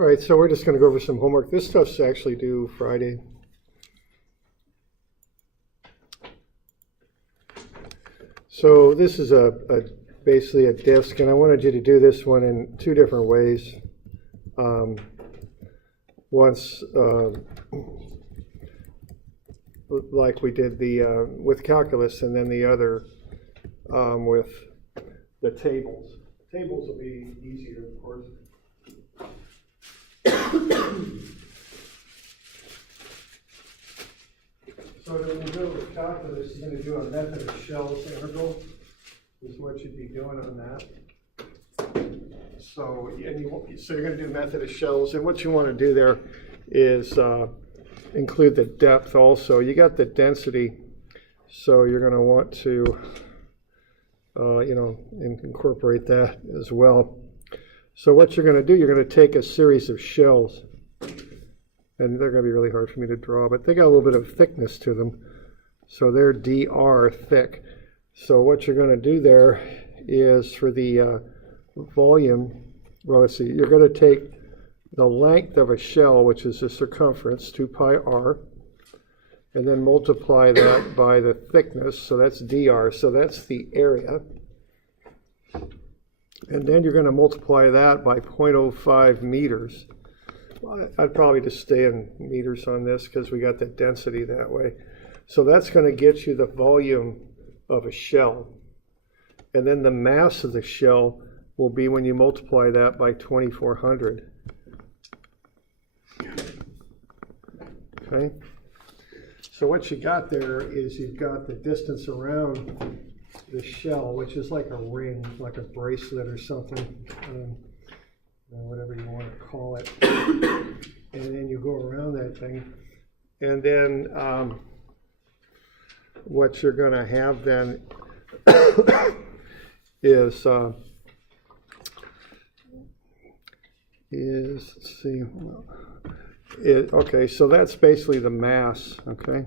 All right, so we're just going to go over some homework. This stuff's actually due Friday. So this is basically a disk, and I wanted you to do this one in two different ways. Once, like we did the with calculus, and then the other with the tables. Tables will be easier, of course. So when you go with calculus, you're going to do a method of shells integral, is what you'd be doing on that. So you're going to do method of shells, and what you want to do there is include the depth also. You got the density, so you're going to want to incorporate that as well. So what you're going to do, you're going to take a series of shells, and they're going to be really hard for me to draw, but they got a little bit of thickness to them. So they're dr thick. So what you're going to do there is for the volume, well, let's see, you're going to take the length of a shell, which is the circumference, 2 pi r, and then multiply that by the thickness, so that's dr, so that's the area. And then you're going to multiply that by 0.05 meters. Well, I'd probably just stay in meters on this because we got the density that way. So that's going to get you the volume of a shell. And then the mass of the shell will be when you multiply that by 2400. Okay? So what you got there is you've got the distance around the shell, which is like a ring, like a bracelet or something, whatever you want to call it. And then you go around that thing. And then what you're going to have then is let's see, okay, so that's basically the mass, okay?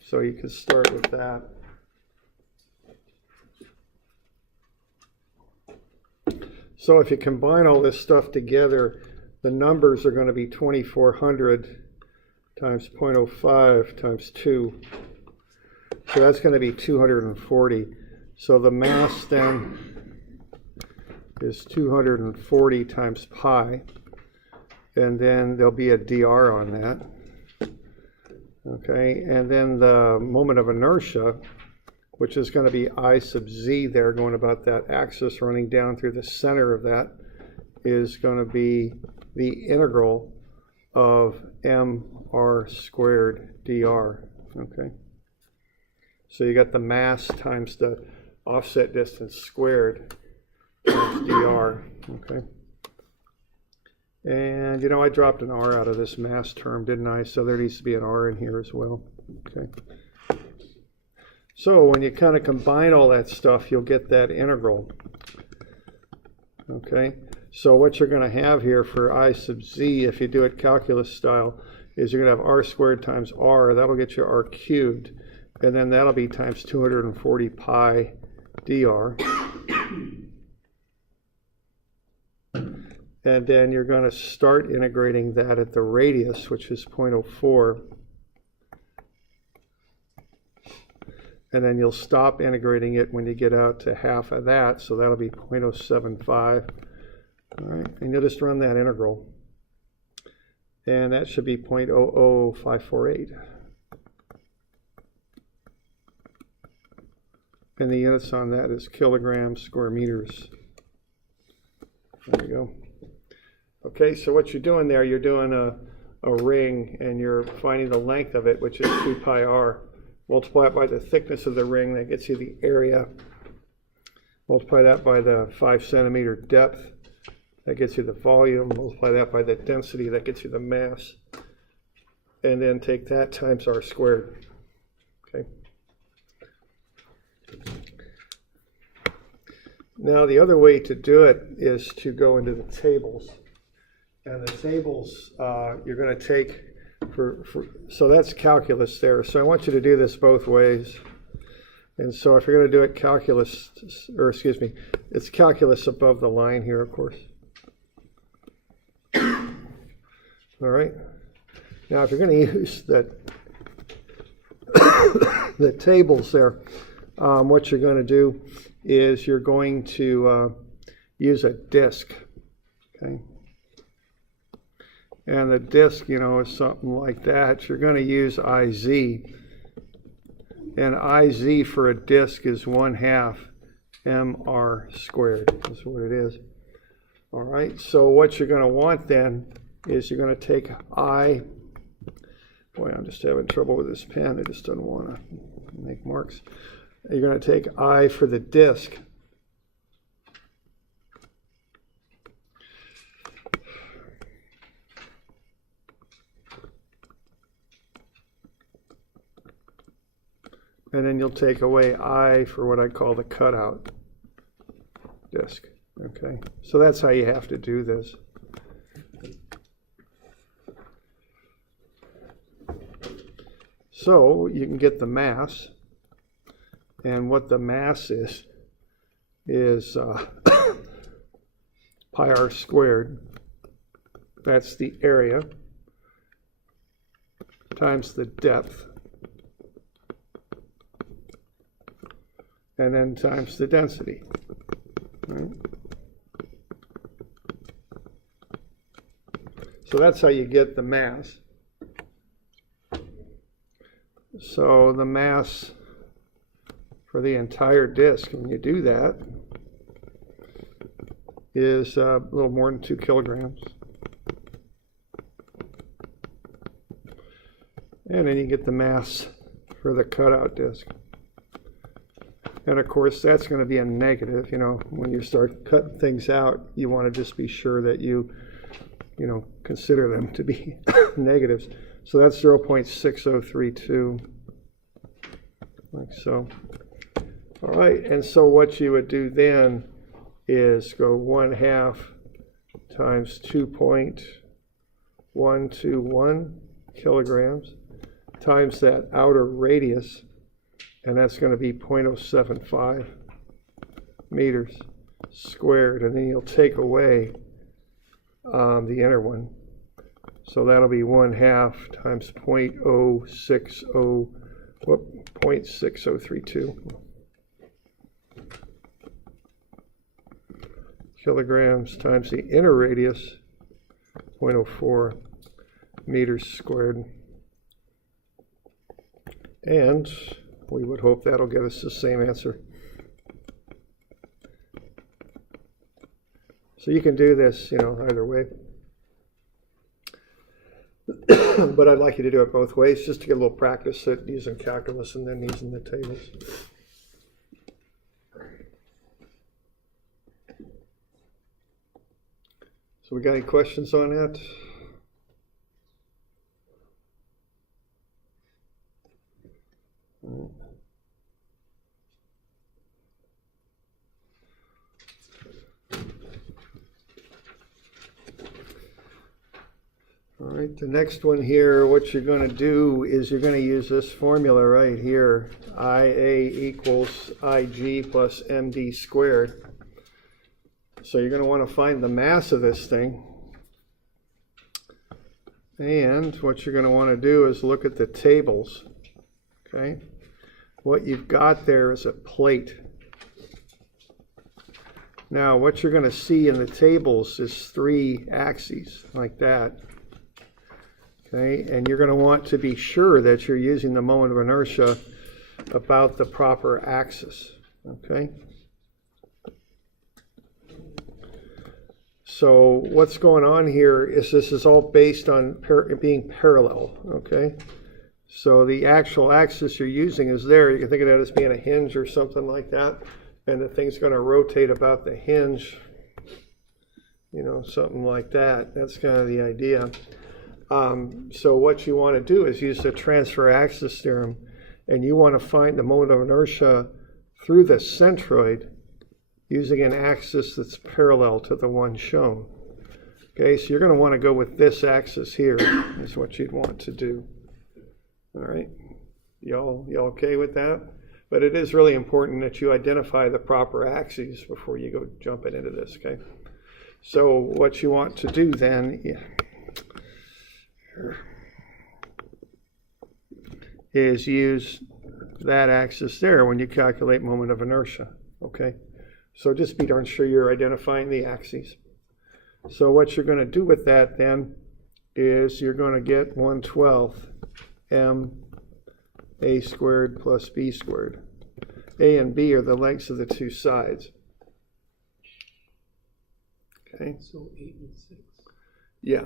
So you can start with that. So if you combine all this stuff together, the numbers are going to be 2400 times 0.05 times 2. So that's going to be 240. So the mass then is 240 times pi. And then there'll be a dr on that. Okay, and then the moment of inertia, which is going to be I sub z there, going about that axis running down through the center of that, is going to be the integral of mr squared dr. Okay, so you got the mass times the offset distance squared times dr. Okay, and I dropped an r out of this mass term, didn't I? So there needs to be an r in here as well. Okay. So when you kind of combine all that stuff, you'll get that integral. Okay, so what you're going to have here for I sub z, if you do it calculus style, is you're going to have r squared times r. That'll get you r cubed, and then that'll be times 240 pi dr. And then you're going to start integrating that at the radius, which is 0.04. And then you'll stop integrating it when you get out to half of that, so that'll be 0.075. All right, and you'll just run that integral. And that should be 0.00548. And the units on that is kilograms square meters. There you go. Okay, so what you're doing there, you're doing a ring, and you're finding the length of it, which is 2 pi r. Multiply it by the thickness of the ring, that gets you the area. Multiply that by the 5 centimeter depth, that gets you the volume. Multiply that by the density, that gets you the mass. And then take that times r squared. Okay. Now the other way to do it is to go into the tables. And the tables you're going to take so that's calculus there. So I want you to do this both ways. And so if you're going to do it calculus, or excuse me, it's calculus above the line here, of course. All right. Now, if you're going to use that the tables there, what you're going to do is you're going to use a disk. Okay. And the disk, is something like that. You're going to use IZ. And IZ for a disk is 1/2 mr squared. That's what it is. All right. So what you're going to want then is you're going to take I. Boy, I'm just having trouble with this pen. It just doesn't want to make marks. You're going to take I for the disk. And then you'll take away I for what I call the cutout disk. Okay, so that's how you have to do this. So you can get the mass, and what the mass is pi r squared. That's the area times the depth, and then times the density. Right? So that's how you get the mass. So the mass for the entire disk, when you do that, is a little more than 2 kilograms. And then you get the mass for the cutout disk. And of course, that's going to be a negative. When you start cutting things out, you want to just be sure that you consider them to be negatives. So that's 0.6032, like so. All right, and so what you would do then is go 1/2 times 2.121 kilograms times that outer radius, and that's going to be 0.075 meters squared, and then you'll take away the inner one. So that'll be 1/2 times 0.6032 kilograms times the inner radius, 0.04 meters squared. And we would hope that'll get us the same answer. So you can do this, either way. But I'd like you to do it both ways, just to get a little practice at using calculus and then using the tables. So we got any questions on that? All right, the next one here, what you're going to do is you're going to use this formula right here, IA equals IG plus MD squared. So you're going to want to find the mass of this thing. And what you're going to want to do is look at the tables. Okay? What you've got there is a plate. Now, what you're going to see in the tables is 3 axes, like that. Okay, and you're going to want to be sure that you're using the moment of inertia about the proper axis. Okay. So what's going on here is this is all based on being parallel. Okay. So the actual axis you're using is there. You can think of that as being a hinge or something like that, and the thing's going to rotate about the hinge. Something like that. That's kind of the idea. So what you want to do is use the transfer axis theorem, and you want to find the moment of inertia through the centroid using an axis that's parallel to the one shown. Okay, so you're going to want to go with this axis here is what you'd want to do. All right, y'all okay with that? But it is really important that you identify the proper axes before you go jumping into this, okay? So what you want to do then is use that axis there when you calculate moment of inertia, okay? So just be darn sure you're identifying the axes. So what you're going to do with that then is you're going to get 1/12 m a squared plus b squared. A and b are the lengths of the two sides. Okay. So 8 and 6. Yeah.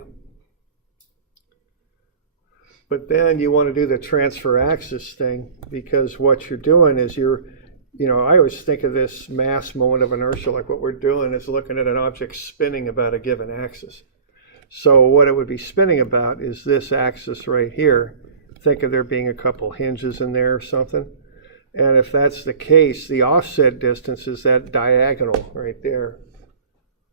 But then you want to do the transfer axis thing, because what you're doing is I always think of this mass moment of inertia, like what we're doing is looking at an object spinning about a given axis. So what it would be spinning about is this axis right here. Think of there being a couple hinges in there or something. And if that's the case, the offset distance is that diagonal right there.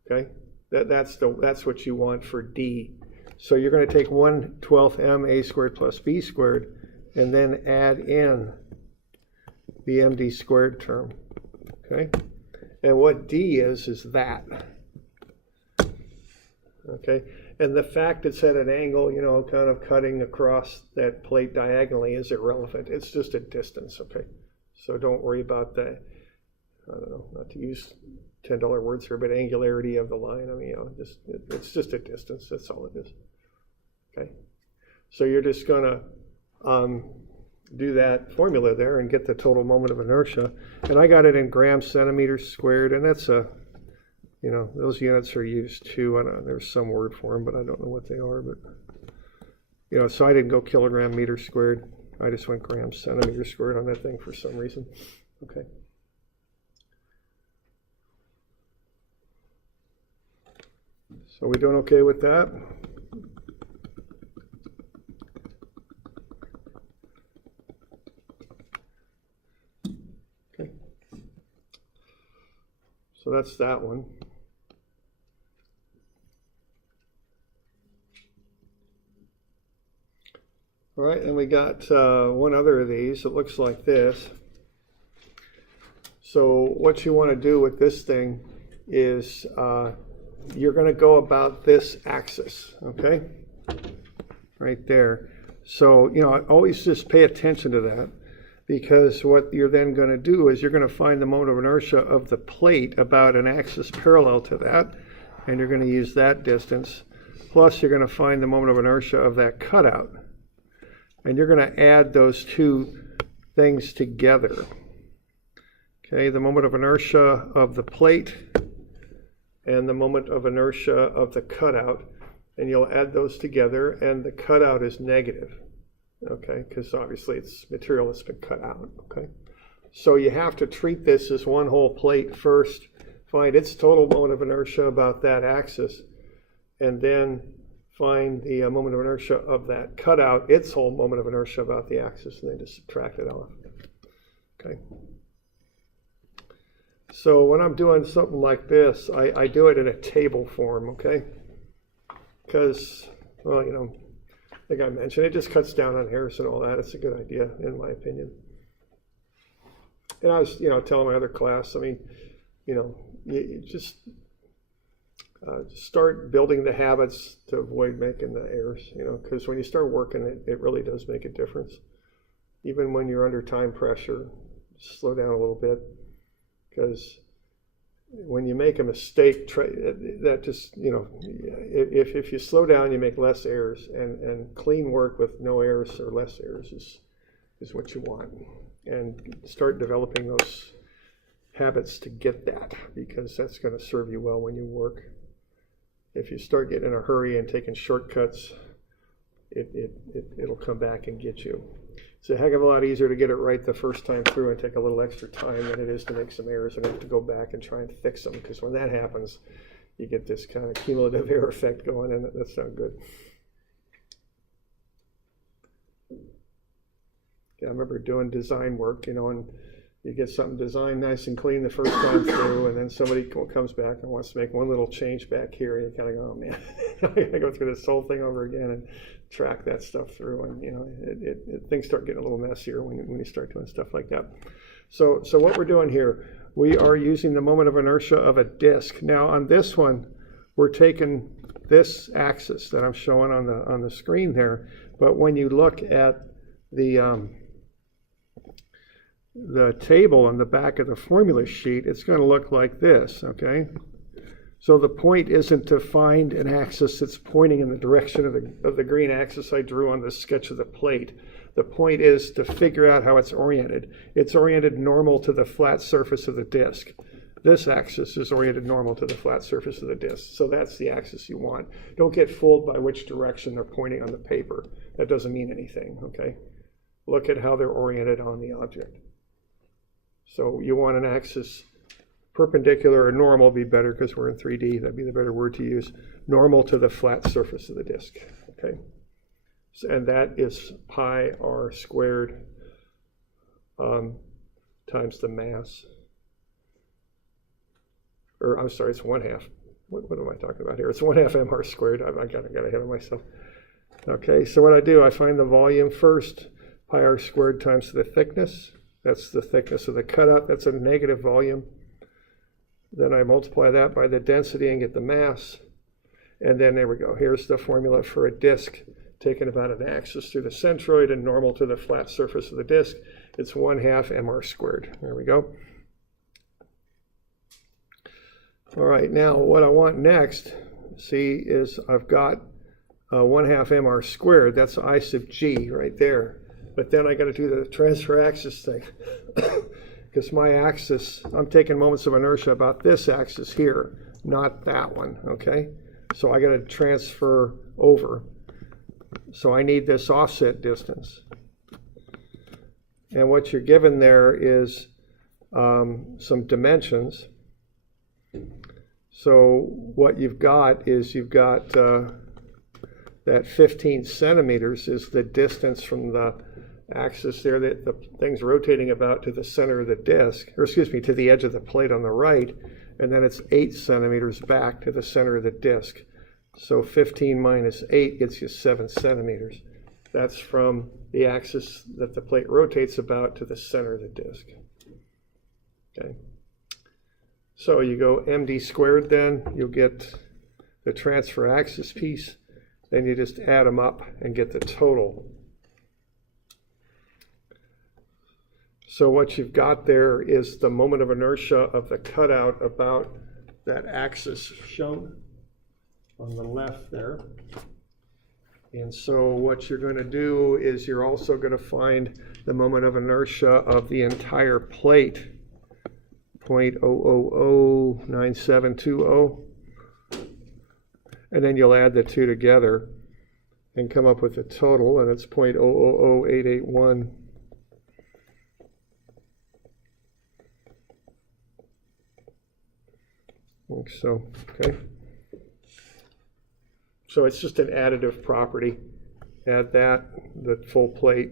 Okay? That's what you want for D. So you're going to take 1/12 m a squared plus b squared and then add in the md squared term. Okay? And what D is that. Okay? And the fact it's at an angle, kind of cutting across that plate diagonally is irrelevant. It's just a distance, okay? So don't worry about the, I don't know, not to use $10 words here, but angularity of the line. I mean, it's just a distance. That's all it is. Okay? So you're just going to do that formula there and get the total moment of inertia. And I got it in grams centimeters squared, and that's those units are used too. I don't know, there's some word for them, but I don't know what they are. But so I didn't go kilogram meter squared. I just went grams centimeters squared on that thing for some reason. Okay. So we doing okay with that? Okay. So that's that one. All right, and we got one other of these. It looks like this. So what you want to do with this thing is you're going to go about this axis, okay? Right there. So, always just pay attention to that, because what you're then going to do is you're going to find the moment of inertia of the plate about an axis parallel to that, and you're going to use that distance. Plus, you're going to find the moment of inertia of that cutout. And you're going to add those two things together. Okay, the moment of inertia of the plate and the moment of inertia of the cutout. And you'll add those together, and the cutout is negative. Okay, because obviously it's material that's been cut out. Okay, so you have to treat this as one whole plate first, find its total moment of inertia about that axis, and then find the moment of inertia of that cutout, its whole moment of inertia about the axis, and then just subtract it off. Okay. So when I'm doing something like this, I do it in a table form, okay? Because, well, I think I mentioned, it just cuts down on errors and all that. It's a good idea, in my opinion. And I was, telling my other class, I mean, you just start building the habits to avoid making the errors, because when you start working, it really does make a difference. Even when you're under time pressure, slow down a little bit, because when you make a mistake, that just, if you slow down, you make less errors, and clean work with no errors or less errors is what you want. And start developing those habits to get that, because that's going to serve you well when you work. If you start getting in a hurry and taking shortcuts, it'll come back and get you. It's a heck of a lot easier to get it right the first time through and take a little extra time than it is to make some errors and have to go back and try and fix them, because when that happens, you get this kind of cumulative error effect going, and that's not good. Yeah, I remember doing design work, and you get something designed nice and clean the first time through, and then somebody comes back and wants to make one little change back here, and you kind of go, oh man, I gotta go through this whole thing over again and track that stuff through, and things start getting a little messier when you start doing stuff like that. So what we're doing here, we are using the moment of inertia of a disk. Now on this one, we're taking this axis that I'm showing on the screen there, but when you look at the table on the back of the formula sheet, it's going to look like this, okay? So the point isn't to find an axis that's pointing in the direction of the green axis I drew on the sketch of the plate. The point is to figure out how it's oriented. It's oriented normal to the flat surface of the disk. This axis is oriented normal to the flat surface of the disk. So that's the axis you want. Don't get fooled by which direction they're pointing on the paper. That doesn't mean anything, okay? Look at how they're oriented on the object. So you want an axis perpendicular or normal would be better because we're in 3D. That'd be the better word to use. Normal to the flat surface of the disk, okay? So, and that is pi r squared times the mass. Or I'm sorry, it's 1/2. What am I talking about here? It's 1/2 mr squared. I got ahead of myself. Okay, so what I do, I find the volume first, pi r squared times the thickness. That's the thickness of the cutout. That's a negative volume. Then I multiply that by the density and get the mass. And then there we go. Here's the formula for a disk taken about an axis through the centroid and normal to the flat surface of the disk. It's 1/2 mr squared. There we go. All right, now what I want next, see, is I've got 1/2 mr squared. That's I sub g right there. But then I got to do the transfer axis thing. Because my axis, I'm taking moments of inertia about this axis here, not that one, okay? So I got to transfer over. So I need this offset distance. And what you're given there is some dimensions. So what you've got is you've got that 15 centimeters is the distance from the axis there that the thing's rotating about to the center of the disk, or excuse me, to the edge of the plate on the right, and then it's 8 centimeters back to the center of the disk. So 15 minus 8 gets you 7 centimeters. That's from the axis that the plate rotates about to the center of the disk. Okay. So you go md squared then, you'll get the transfer axis piece, then you just add them up and get the total. So what you've got there is the moment of inertia of the cutout about that axis shown on the left there. And so what you're going to do is you're also going to find the moment of inertia of the entire plate, 0.0009720. And then you'll add the two together and come up with a total, and it's 0.000881. Like so, okay. So it's just an additive property. Add that, the full plate,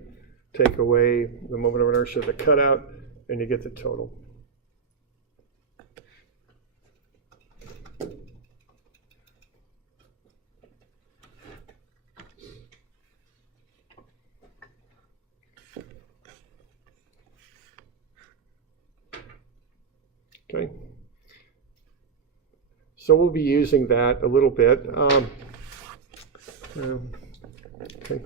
take away the moment of inertia of the cutout, and you get the total. Okay. So we'll be using that a little bit. Okay.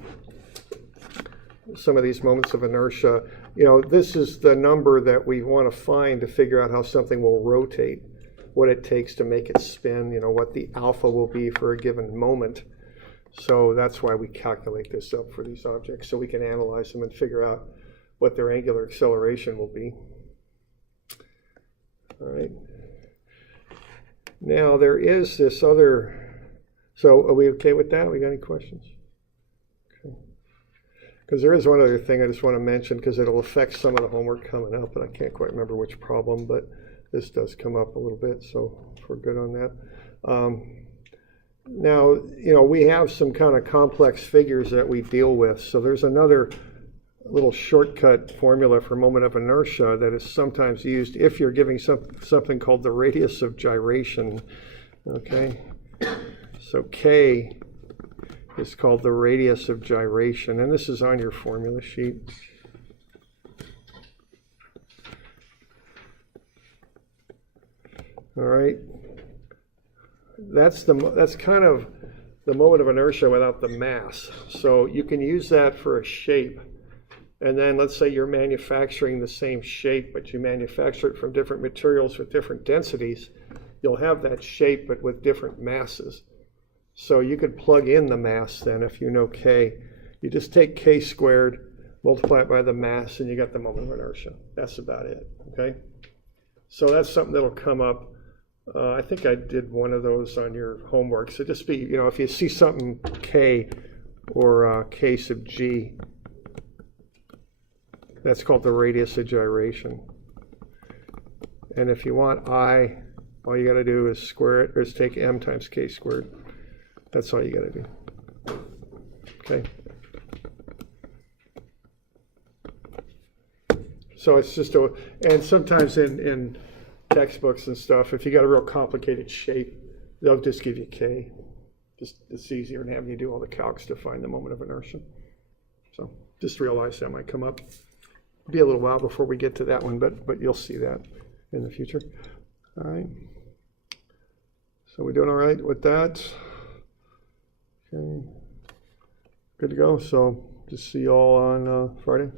Some of these moments of inertia, this is the number that we want to find to figure out how something will rotate, what it takes to make it spin, what the alpha will be for a given moment. So that's why we calculate this up for these objects, so we can analyze them and figure out what their angular acceleration will be. All right. Now there is this other, so are we okay with that? We got any questions? Okay. Because there is one other thing I just want to mention, because it'll affect some of the homework coming up, and I can't quite remember which problem, but this does come up a little bit, so if we're good on that. Now, we have some kind of complex figures that we deal with, so there's another little shortcut formula for moment of inertia that is sometimes used if you're giving something called the radius of gyration. Okay, so K is called the radius of gyration, and this is on your formula sheet. All right. that's kind of the moment of inertia without the mass. So you can use that for a shape. And then let's say you're manufacturing the same shape, but you manufacture it from different materials with different densities. You'll have that shape, but with different masses. So you could plug in the mass then if you know K. You just take K squared, multiply it by the mass, and you got the moment of inertia. That's about it, okay? So that's something that'll come up. I think I did one of those on your homework. So just be, if you see something K or K sub G, that's called the radius of gyration. And if you want I, all you got to do is square it, or is take m times K squared. That's all you got to do. Okay. So it's just and sometimes in textbooks and stuff, if you got a real complicated shape, they'll just give you K. It's easier than having you do all the calcs to find the moment of inertia. So just realize that might come up. It'll be a little while before we get to that one, but you'll see that in the future. All right. So we're doing all right with that. Okay. Good to go. So just see you all on Friday.